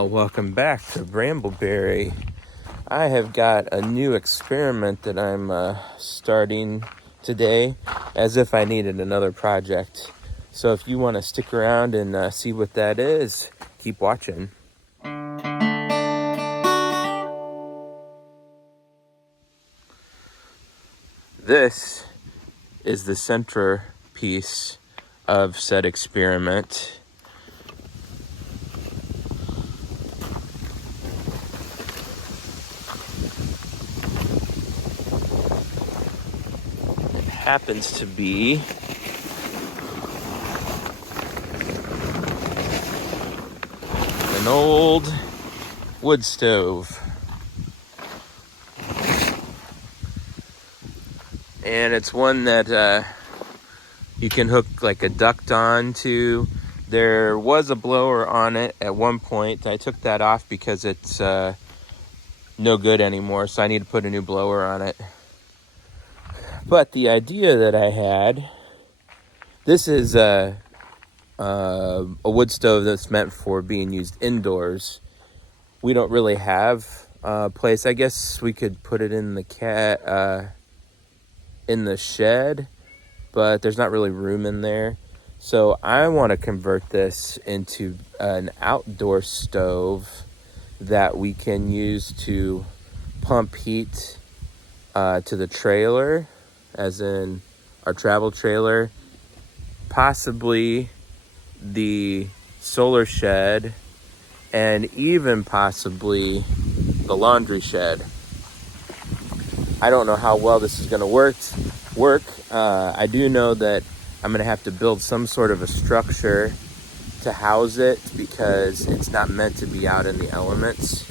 Well, welcome back to Brambleberry. I have got a new experiment that I'm starting today, as if I needed another project. So if you want to stick around and see what that is, keep watching. This is the centerpiece of said experiment. Happens to be an old wood stove. And it's one that you can hook like a duct onto. There was a blower on it at one point. I took that off because it's no good anymore, so I need to put a new blower on it. But the idea that I had, this is a wood stove that's meant for being used indoors. We don't really have a place. I guess we could put it in the shed, but there's not really room in there. So I want to convert this into an outdoor stove that we can use to pump heat to the trailer, as in our travel trailer, possibly the solar shed, and even possibly the laundry shed. I don't know how well this is going to work. I do know that I'm going to have to build some sort of a structure to house it because it's not meant to be out in the elements.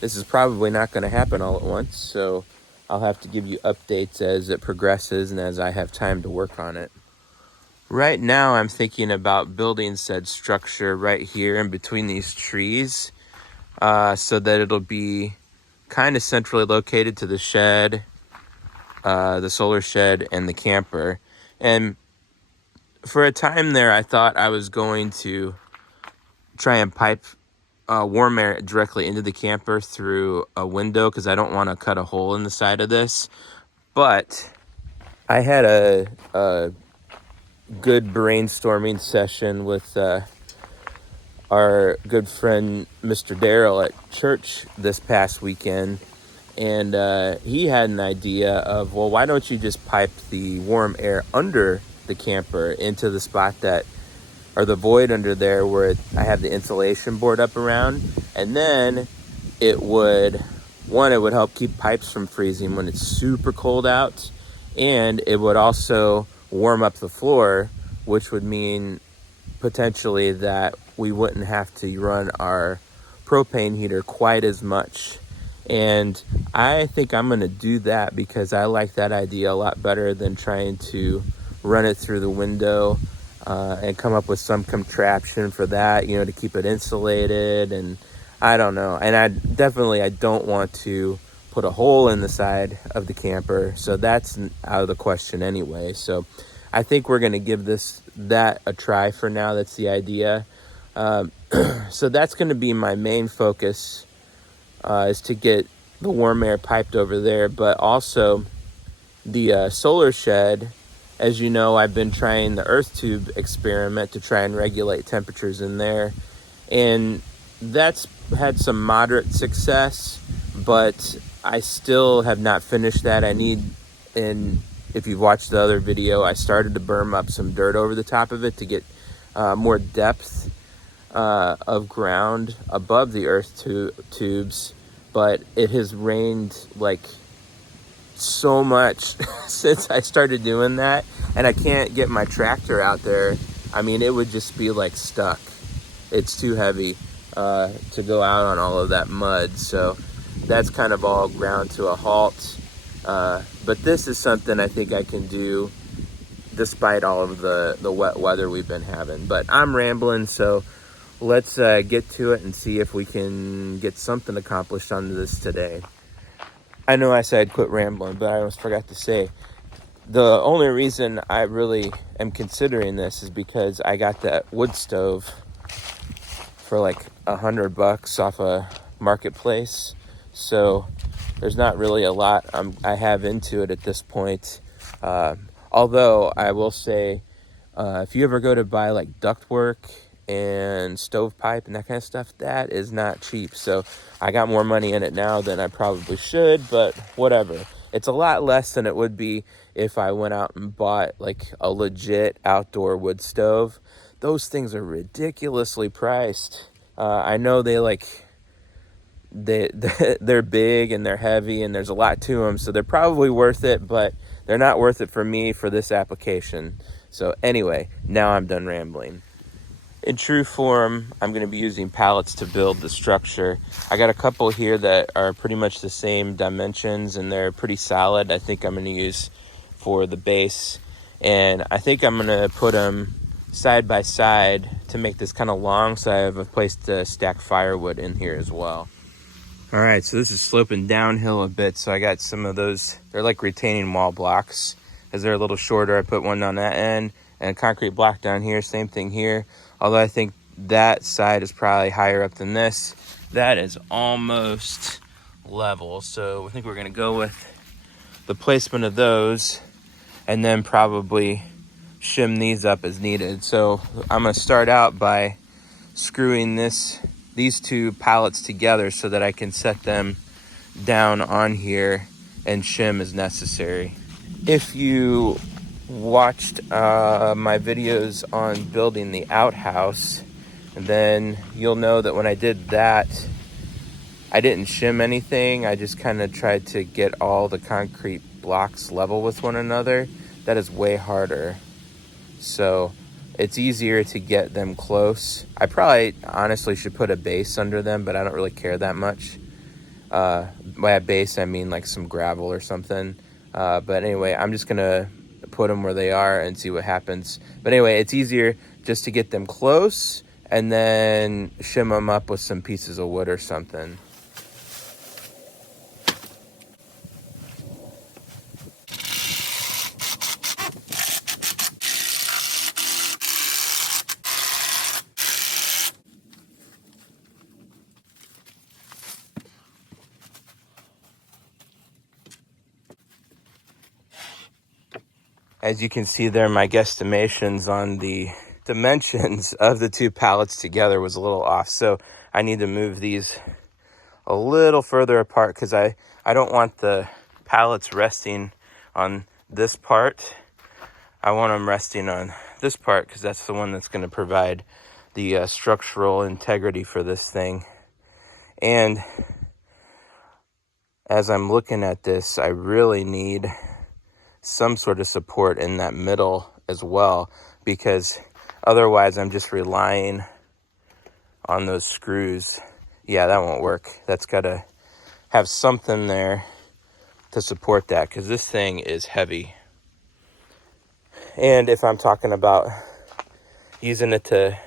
This is probably not going to happen all at once, so I'll have to give you updates as it progresses and as I have time to work on it. Right now, I'm thinking about building said structure right here in between these trees, so that it'll be kind of centrally located to the shed, the solar shed, and the camper. And for a time there, I thought I was going to try and pipe warm air directly into the camper through a window because I don't want to cut a hole in the side of this. But I had a good brainstorming session with our good friend Mr. Darrell at church this past weekend, and he had an idea of, well, why don't you just pipe the warm air under the camper into the spot that, or the void under there where I have the insulation board up around, and then it would help keep pipes from freezing when it's super cold out, and it would also warm up the floor, which would mean potentially that we wouldn't have to run our propane heater quite as much. And I think I'm going to do that because I like that idea a lot better than trying to run it through the window and come up with some contraption for that, to keep it insulated. And I don't know. And I don't want to put a hole in the side of the camper, so that's out of the question anyway. So I think we're going to give that a try for now. That's the idea. So that's going to be my main focus, is to get the warm air piped over there. But also the solar shed, as you know, I've been trying the earth tube experiment to try and regulate temperatures in there. And that's had some moderate success, but I still have not finished that. If you've watched the other video, I started to berm up some dirt over the top of it to get more depth of ground above the earth tubes, but it has rained like so much since I started doing that, and I can't get my tractor out there. I mean, it would just be like stuck. It's too heavy to go out on all of that mud, so that's kind of all ground to a halt. But this is something I think I can do despite all of the wet weather we've been having. But I'm rambling, so let's get to it and see if we can get something accomplished on this today. I know I said quit rambling, but I almost forgot to say, the only reason I really am considering this is because I got that wood stove for like $100 off a marketplace. So there's not really a lot I have into it at this point. Although I will say, if you ever go to buy like ductwork and stovepipe and that kind of stuff, that is not cheap. So I got more money in it now than I probably should, but whatever. It's a lot less than it would be if I went out and bought like a legit outdoor wood stove. Those things are ridiculously priced. I know they're big and they're heavy and there's a lot to them, so they're probably worth it, but they're not worth it for me for this application. So anyway, now I'm done rambling. In true form, I'm going to be using pallets to build the structure. I got a couple here that are pretty much the same dimensions and they're pretty solid. I think I'm going to use for the base, and I think I'm going to put them side by side to make this kind of long, so I have a place to stack firewood in here as well. All right, so this is sloping downhill a bit, so I got some of those, they're like retaining wall blocks. As they're a little shorter, I put one on that end and a concrete block down here, same thing here. Although I think that side is probably higher up than this. That is almost level, so I think we're gonna go with the placement of those and then probably shim these up as needed. So I'm gonna start out by screwing these two pallets together so that I can set them down on here and shim as necessary. If you watched my videos on building the outhouse, then you'll know that when I did that, I didn't shim anything. I just kind of tried to get all the concrete blocks level with one another. That is way harder. So it's easier to get them close. I probably honestly should put a base under them, but I don't really care that much. By base, I mean like some gravel or something. But anyway, I'm just gonna put them where they are and see what happens. But anyway, it's easier just to get them close and then shim them up with some pieces of wood or something. As you can see there, my guesstimations on the dimensions of the two pallets together was a little off. So I need to move these a little further apart because I don't want the pallets resting on this part. I want them resting on this part because that's the one that's going to provide the structural integrity for this thing. And as I'm looking at this, I really need some sort of support in that middle as well, because otherwise I'm just relying on those screws. Yeah, that won't work. That's got to have something there to support that, because this thing is heavy. And if I'm talking about using it to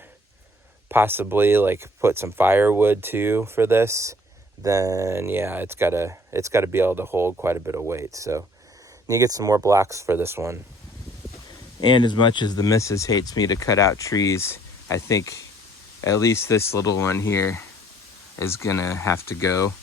possibly like put some firewood too for this, then yeah, it's got to be able to hold quite a bit of weight. So need to get some more blocks for this one. And as much as the missus hates me to cut out trees, I think at least this little one here is gonna have to go.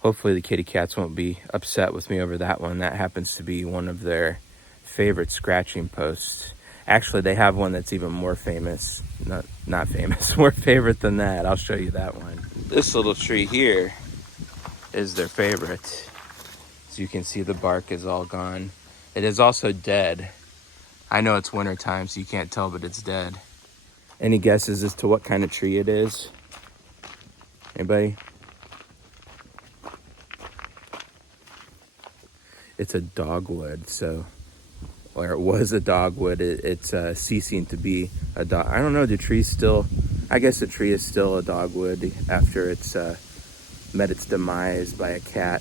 Hopefully the kitty cats won't be upset with me over that one. That happens to be one of their favorite scratching posts. Actually, they have one that's even more famous. Not famous, more favorite than that. I'll show you that one. This little tree here is their favorite. As you can see, the bark is all gone. It is also dead. I know it's winter time, so you can't tell, but it's dead. Any guesses as to what kind of tree it is? Anybody? It's a dogwood, or it was a dogwood. It's ceasing to be a dog. I don't know, I guess the tree is still a dogwood after it's met its demise by a cat.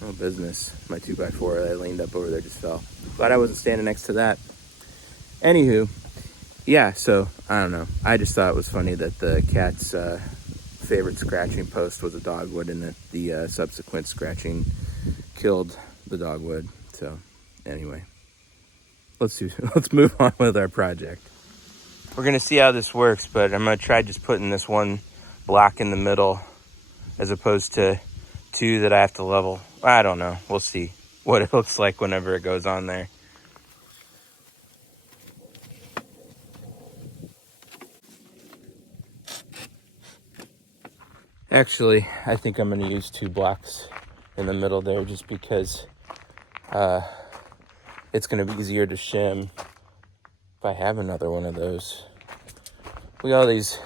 Oh, business. My 2x4 that I leaned up over there just fell. Glad I wasn't standing next to that. Anywho, yeah, so I don't know. I just thought it was funny that the cat's favorite scratching post was a dogwood, and that the subsequent scratching killed the dogwood. So anyway, let's move on with our project. we're gonna see how this works, but I'm gonna try just putting this one block in the middle as opposed to two that I have to level. I don't know. We'll see what it looks like whenever it goes on there. Actually, I think I'm gonna use two blocks in the middle there just because it's gonna be easier to shim if I have another one of those. We got all these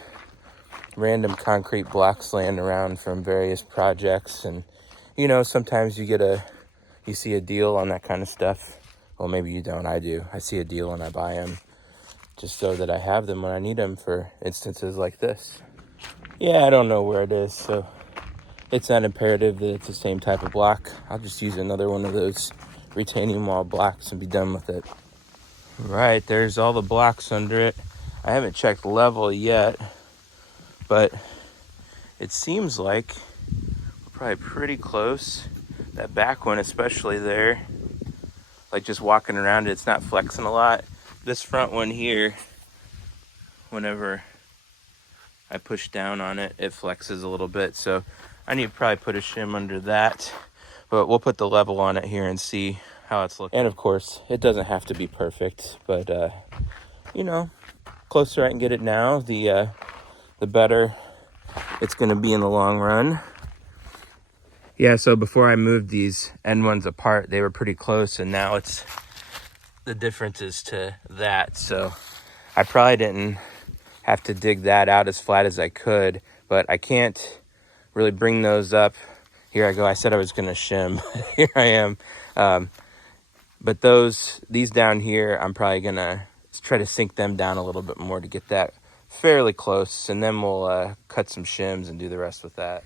random concrete blocks laying around from various projects, and you know, sometimes you see a deal on that kind of stuff. Well, maybe you don't. I do. I see a deal and I buy them just so that I have them when I need them for instances like this. Yeah, I don't know where it is, so it's not imperative that it's the same type of block. I'll just use another one of those retaining wall blocks and be done with it. Right, there's all the blocks under it. I haven't checked level yet, but it seems like we're probably pretty close. That back one especially there, like just walking around it, it's not flexing a lot. This front one here, whenever I push down on it, it flexes a little bit. So I need to probably put a shim under that, but we'll put the level on it here and see how it's looking. And of course, it doesn't have to be perfect, but you know, closer I can get it now, the better it's gonna be in the long run. Yeah, so before I moved these end ones apart, they were pretty close, and now it's the differences to that. So I probably didn't have to dig that out as flat as I could, but I can't really bring those up. Here I go. I said I was gonna shim. Here I am. But these down here, I'm probably gonna try to sink them down a little bit more to get that fairly close, and then we'll cut some shims and do the rest with that.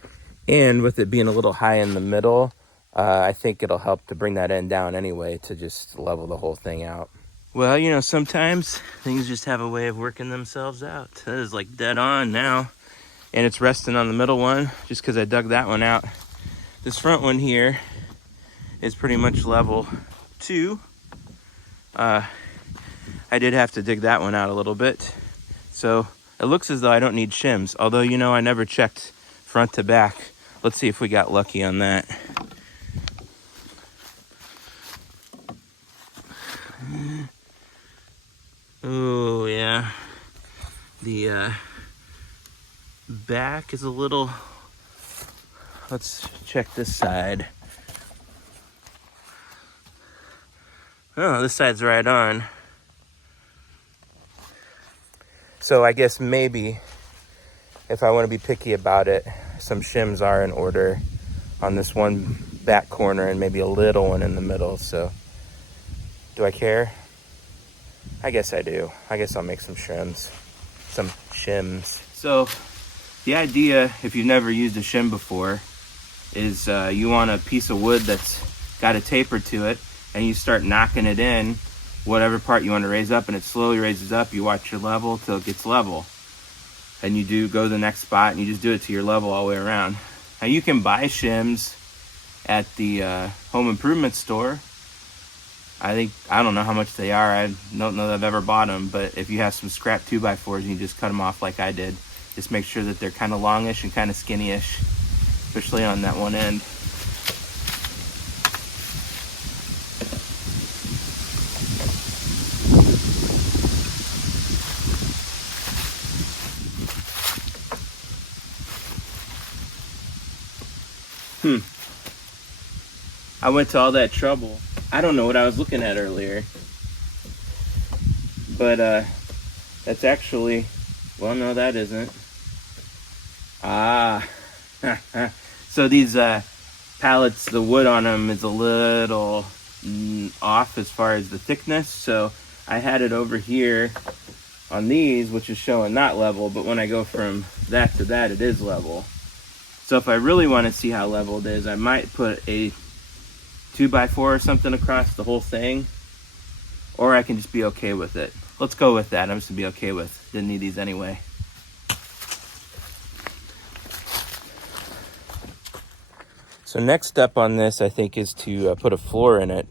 And with it being a little high in the middle, I think it'll help to bring that end down anyway to just level the whole thing out. Well, you know, sometimes things just have a way of working themselves out. That is like dead on now. And it's resting on the middle one just because I dug that one out. This front one here is pretty much level too. I did have to dig that one out a little bit. So it looks as though I don't need shims. Although, you know, I never checked front to back. Let's see if we got lucky on that. Oh, yeah. The back is a little... Let's check this side. Oh, this side's right on. So I guess maybe if I want to be picky about it, some shims are in order on this one back corner and maybe a little one in the middle. So do I care? I guess I do. I guess I'll make some shims. So the idea, if you've never used a shim before, is you want a piece of wood that's got a taper to it, and you start knocking it in whatever part you want to raise up, and it slowly raises up. You watch your level till it gets level, and you go to the next spot, and you just do it to your level all the way around. Now you can buy shims at the home improvement store. I don't know how much they are. I don't know that I've ever bought them, but if you have some scrap 2x4s and you just cut them off like I did, just make sure that they're kind of longish and kind of skinny-ish, especially on that one end. I went to all that trouble. I don't know what I was looking at earlier. But that's actually, well, no, that isn't. Ah. So these pallets, the wood on them is a little off as far as the thickness. So I had it over here on these, which is showing not level, but when I go from that to that, it is level. So if I really want to see how level it is, I might put a 2x4 or something across the whole thing, or I can just be okay with it. Let's go with that. I'm just gonna be okay with. Didn't need these anyway. So next step on this, I think, is to put a floor in it,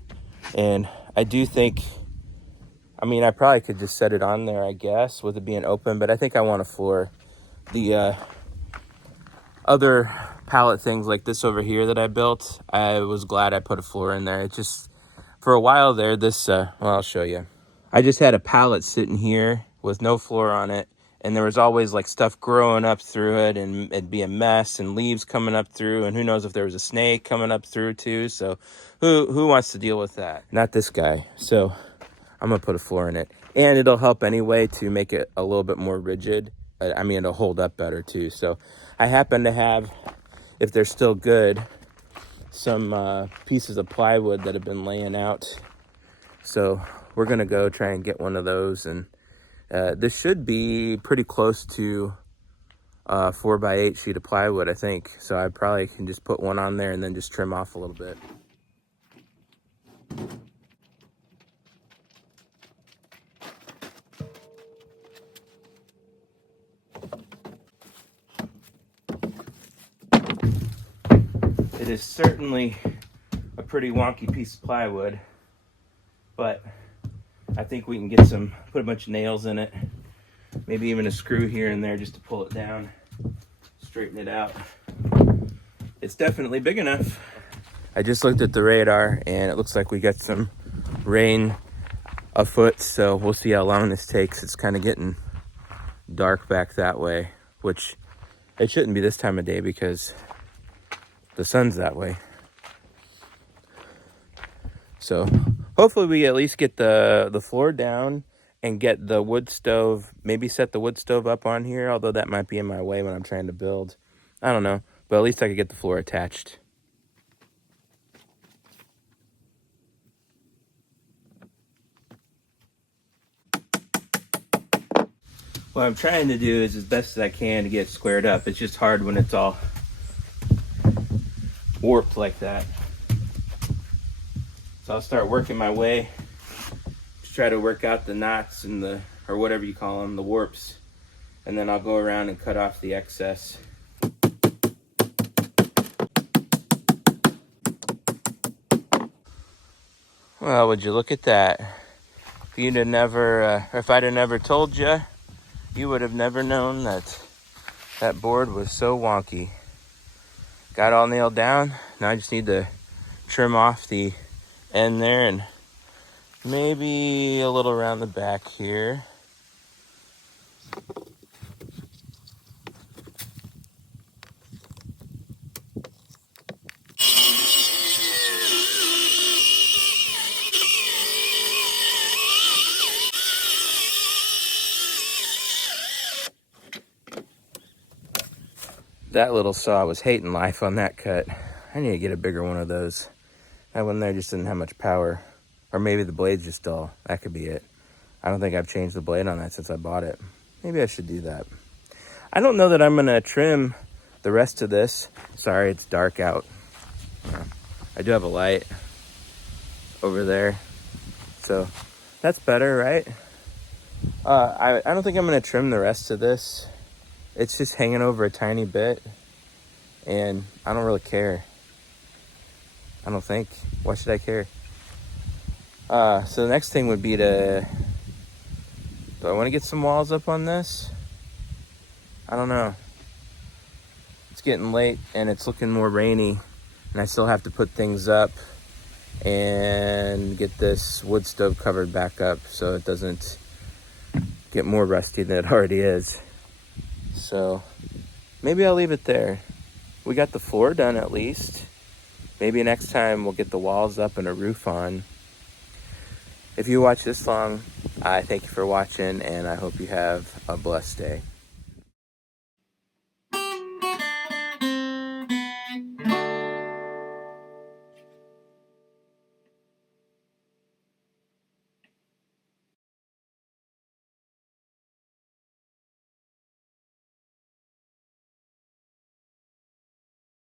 and I do think I mean, I probably could just set it on there, I guess, with it being open, but I think I want a floor. The other pallet things like this over here that I built, I was glad I put a floor in there. It just, for a while there, this, well, I'll show you. I just had a pallet sitting here with no floor on it, and there was always like stuff growing up through it, and it'd be a mess, and leaves coming up through, and who knows if there was a snake coming up through too. So who wants to deal with that? Not this guy. So I'm gonna put a floor in it, and it'll help anyway to make it a little bit more rigid. I mean, it'll hold up better too. So I happen to have, if they're still good, some pieces of plywood that have been laying out. So we're gonna go try and get one of those, and this should be pretty close to 4x8 sheet of plywood, I think. So I probably can just put one on there and then just trim off a little bit. It is certainly a pretty wonky piece of plywood, but I think we can get put a bunch of nails in it, maybe even a screw here and there just to pull it down, straighten it out. It's definitely big enough. I just looked at the radar and it looks like we got some rain afoot, so we'll see how long this takes. It's kind of getting dark back that way, which it shouldn't be this time of day because the sun's that way. So hopefully we at least get the floor down and get the wood stove, maybe set the wood stove up on here, although that might be in my way when I'm trying to build. I don't know, but at least I could get the floor attached. What I'm trying to do is as best as I can to get it squared up. It's just hard when it's all warped like that. So I'll start working my way to try to work out the knots and or whatever you call them, the warps. And then I'll go around and cut off the excess. Well, would you look at that? If you'd have never, if I'd have never told you, you would have never known that that board was so wonky. Got all nailed down. Now I just need to trim off the end there and maybe a little around the back here. That little saw was hating life on that cut. I need to get a bigger one of those. That one there just didn't have much power. Or maybe the blade's just dull. That could be it. I don't think I've changed the blade on that since I bought it. Maybe I should do that. I don't know that I'm gonna trim the rest of this. Sorry, it's dark out. I do have a light over there. So that's better, right? I don't think I'm gonna trim the rest of this. It's just hanging over a tiny bit, and I don't really care. I don't think. Why should I care? So the next thing would be do I want to get some walls up on this? I don't know. It's getting late, and it's looking more rainy, and I still have to put things up and get this wood stove covered back up so it doesn't get more rusty than it already is. So maybe I'll leave it there. We got the floor done at least. Maybe next time we'll get the walls up and a roof on. If you watch this long, I thank you for watching, and I hope you have a blessed day.